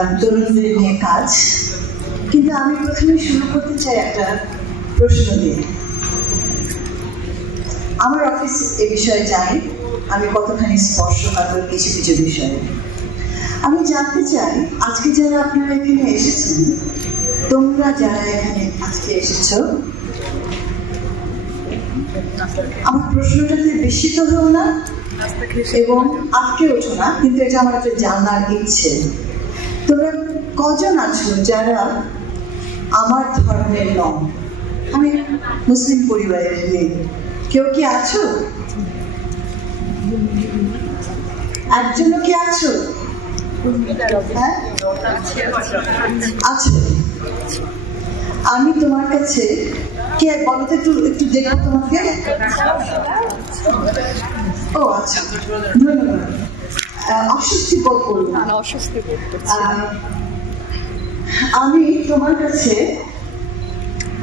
তরুণদের নিয়ে কাজ, কিন্তু আমি প্রথমে শুরু করতে চাই একটা প্রশ্ন দিয়ে। আমার অফিস এ বিষয়ে জানি আমি কতখানি স্পর্শকাতর কিছু কিছু বিষয়ে। আমি জানতে চাই আজকে যারা আপনারা এখানে এসেছেন, তোমরা যারা এখানে আজকে এসেছ, আমার প্রশ্নটাতে বিস্মিত হও না এবং আটকে ওঠো না, কিন্তু এটা আমার একটা জানার ইচ্ছে। তোমরা কজন আছো যারা আমার ধর্মের নও? আমি মুসলিম পরিবারের মেয়ে, কেউ কি আছো? একজনও কি আছো? হ্যাঁ, আচ্ছা। আমি তোমার কাছে কে বলতে একটু একটু দেখো তোমাকে। ও আচ্ছা, ধন্যবাদ। অস্বস্তি বোধ করবো, আমি তোমার কাছে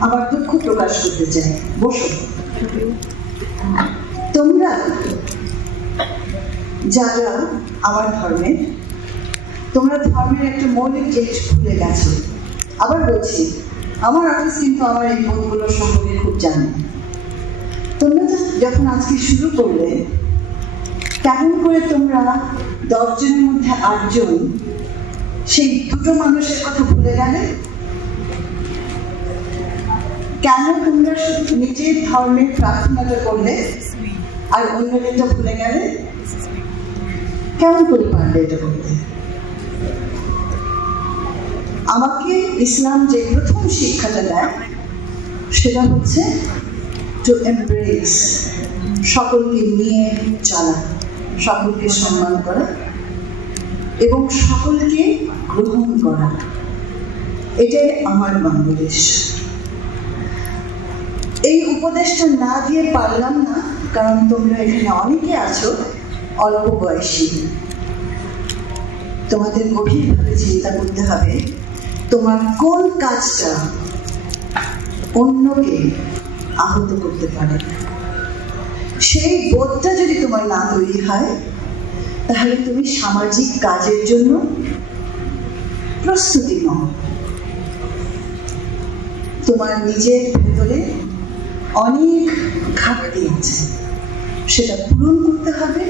আমার দুঃখ প্রকাশ করতে চাই। বসো। তোমরা যারা আমার ধর্মের, তোমরা ধর্মের একটা মৌলিক জিনিস ভুলে গেছো। আবার বলছি, আমার অফিস কিন্তু আমার এই বোধগুলো সম্পর্কে খুব জানে। তোমরা যখন আজকে শুরু করলে, কেমন করে তোমরা 10 জনের মধ্যে 8 জন সেই দুটো মানুষের কথা ভুলে গেলে? কেন তোমরা শুধু নিজের ধর্মের প্রার্থনাটা করলে আর অন্যদেরটা ভুলে গেলে? কেমন করে পারলে এটা করতে? আমাকে ইসলাম যে প্রথম শিক্ষাটা দেয় সেটা হচ্ছে টু এমব্রেস, সকলকে নিয়ে চলা, সকলকে সম্মান করা এবং সকলকে গ্রহণ করা। এটাই আমার বাংলাদেশ। এই উপদেশটা না দিয়ে পারলাম না, কারণ তোমরা এখানে অনেকে আছো অল্প বয়সী। তোমাদের গভীরভাবে চিন্তা করতে হবে তোমার কোন কাজটা অন্যকে আহত করতে পারে। সেই বোধটা যদি তোমার না তৈরি হয়, তাহলে তুমি সামাজিক কাজের জন্য প্রস্তুতি নও। তোমার নিজের ভেতরে অনেক ঘাটতি আছে, সেটা পূরণ করতে হবে।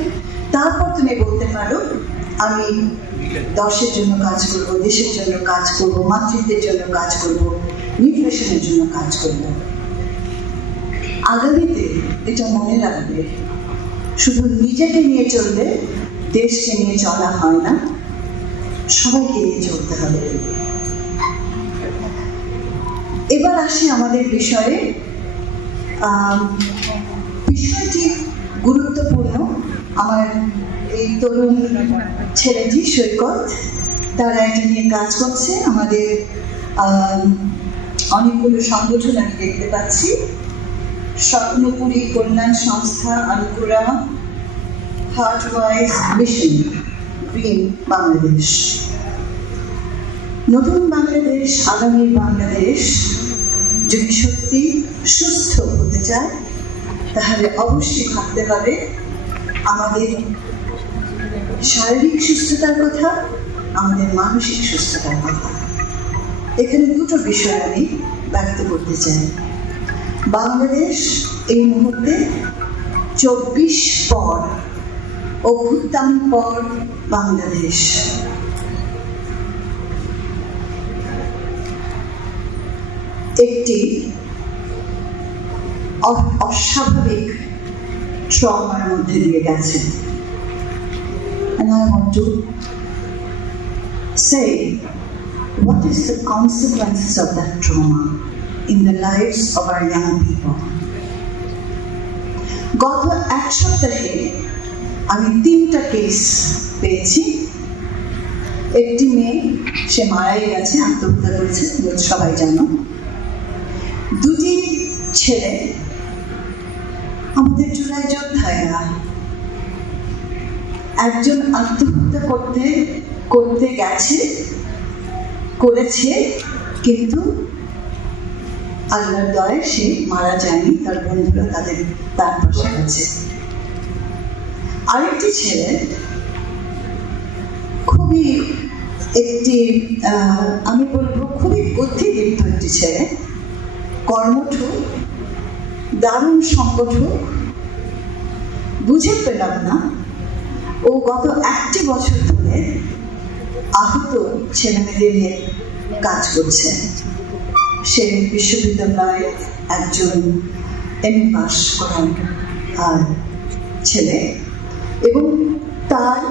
তারপর তুমি বলতে পারো আমি 10-এর জন্য কাজ করব, দেশের জন্য কাজ করব, মাতৃত্বের জন্য কাজ করব, নিউট্রিশনের জন্য কাজ করব। আগামীতে এটা মনে রাখবে, শুধু নিজেকে নিয়ে চললে দেশকে নিয়ে চলা হয় না, সবাইকে নিয়ে চলতে হবে। এবার আসি আমাদের বিষয়ে। বিষয়টি গুরুত্বপূর্ণ। আমার এই তরুণ ছেলেটি সৈকত, তারা এটা নিয়ে কাজ করছে। আমাদের অনেকগুলো সংগঠন আমি দেখতে পাচ্ছি, স্বপ্নপুরী কল্যাণ সংস্থা, আনকুরা, হার্টওয়াইজ মিশন, গ্রিন বাংলাদেশ। নতুন বাংলাদেশ, আগামী বাংলাদেশ যদি সত্যি সুস্থ হতে চায়, তাহলে অবশ্যই ভাবতে হবে আমাদের শারীরিক সুস্থতার কথা, আমাদের মানসিক সুস্থতার কথা। এখানে দুটো বিষয় আমি ব্যক্ত করতে চাই। বাংলাদেশ এই মুহূর্তে 24 পর, অভ্যুত্থান পর বাংলাদেশ। একটি অস্বাভাবিক ট্রমার মধ্যে দিয়ে গেছে। And I want to say what is the consequences of that trauma in the lives of our young people. গত 1 সপ্তাহে আমি 3টা কেস পেয়েছি। একটি মেয়ে, সে মারাই গেছে, আত্মহত্যা করেছে, সবাই জানো। 2টি ছেলে, আমাদের জুলাই যোদ্ধারা। একজন আত্মহত্যা করতে করেছে, কিন্তু আল্লাহর দয়ায় সে মারা যায়নি, তার বন্ধুরা তার পাশে আছে। আরেকটি ছেলে খুবই একটি আমি বলবো খুবই বুদ্ধিদীপ্ত একটি ছেলে, কর্মঠ, দারুণ সংগঠক। বুঝে পেলাম না ও গত 1টি বছর ধরে আহত ছেলেমেয়েদের নিয়ে কাজ করছে। সে বিশ্ববিদ্যালয়ে একজন এমএ পাস করার ছেলে এবং তার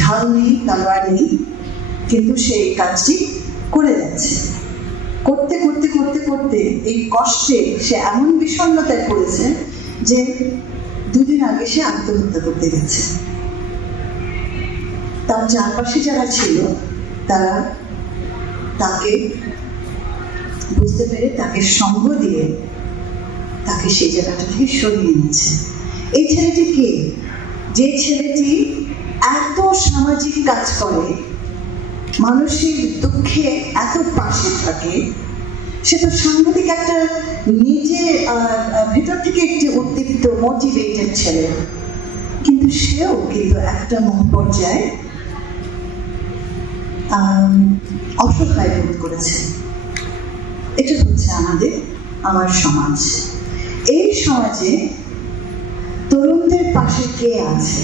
ঢাল নেই, তলোয়ার নেই, কিন্তু সে এই কাজটি করে যাচ্ছে। করতে করতে করতে করতে এই কষ্টে সে এমন বিষণ্ণতায় পড়েছে যে 2 দিন আগে সে আত্মহত্যা করতে গেছে। তার চারপাশে যারা ছিল তারা তাকে বুঝতে পেরে তাকে সঙ্গ দিয়ে তাকে সেই জায়গাটা থেকে সরিয়ে নিয়েছে। এই ছেলেটি কে? যে ছেলেটি এত সামাজিক কাজ করে, মানুষের দুঃখে এত পাশে থাকে, সে তো সাংঘাতিক একটা নিজে ভেতর থেকে একটি উদ্দীপ্ত মোটিভেটেড ছেলে, কিন্তু সেও কিন্তু একটা পর্যায়ে অসহায় বোধ করেছে। এটা হচ্ছে আমার সমাজ। এই সমাজে তরুণদের পাশে কে আছে?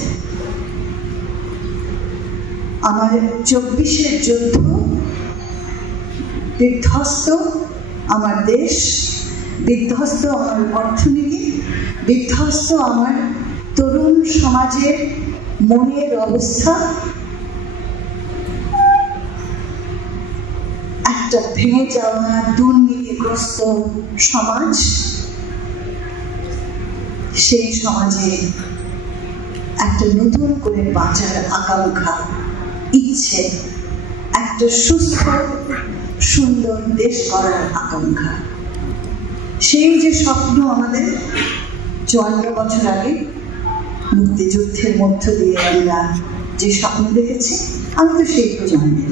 আমার 24-এর যুদ্ধ, বিধ্বস্ত আমার দেশ, বিধ্বস্ত আমার অর্থনীতি, বিধ্বস্ত আমার তরুণ সমাজের মনের অবস্থা, একটা ভেঙে যাওয়া দুর্নীতিগ্রস্ত সমাজ। সেই সমাজে একটা নতুন করে বাঁচার আকাঙ্ক্ষা, ইচ্ছে, একটা সুস্থ সুন্দর দেশ গড়ার আকাঙ্ক্ষা। সেই যে স্বপ্ন আমাদের 54 বছর আগে মুক্তিযুদ্ধের মধ্য দিয়ে আমরা যে স্বপ্ন দেখেছি, আমি তো সেই প্রজন্মের।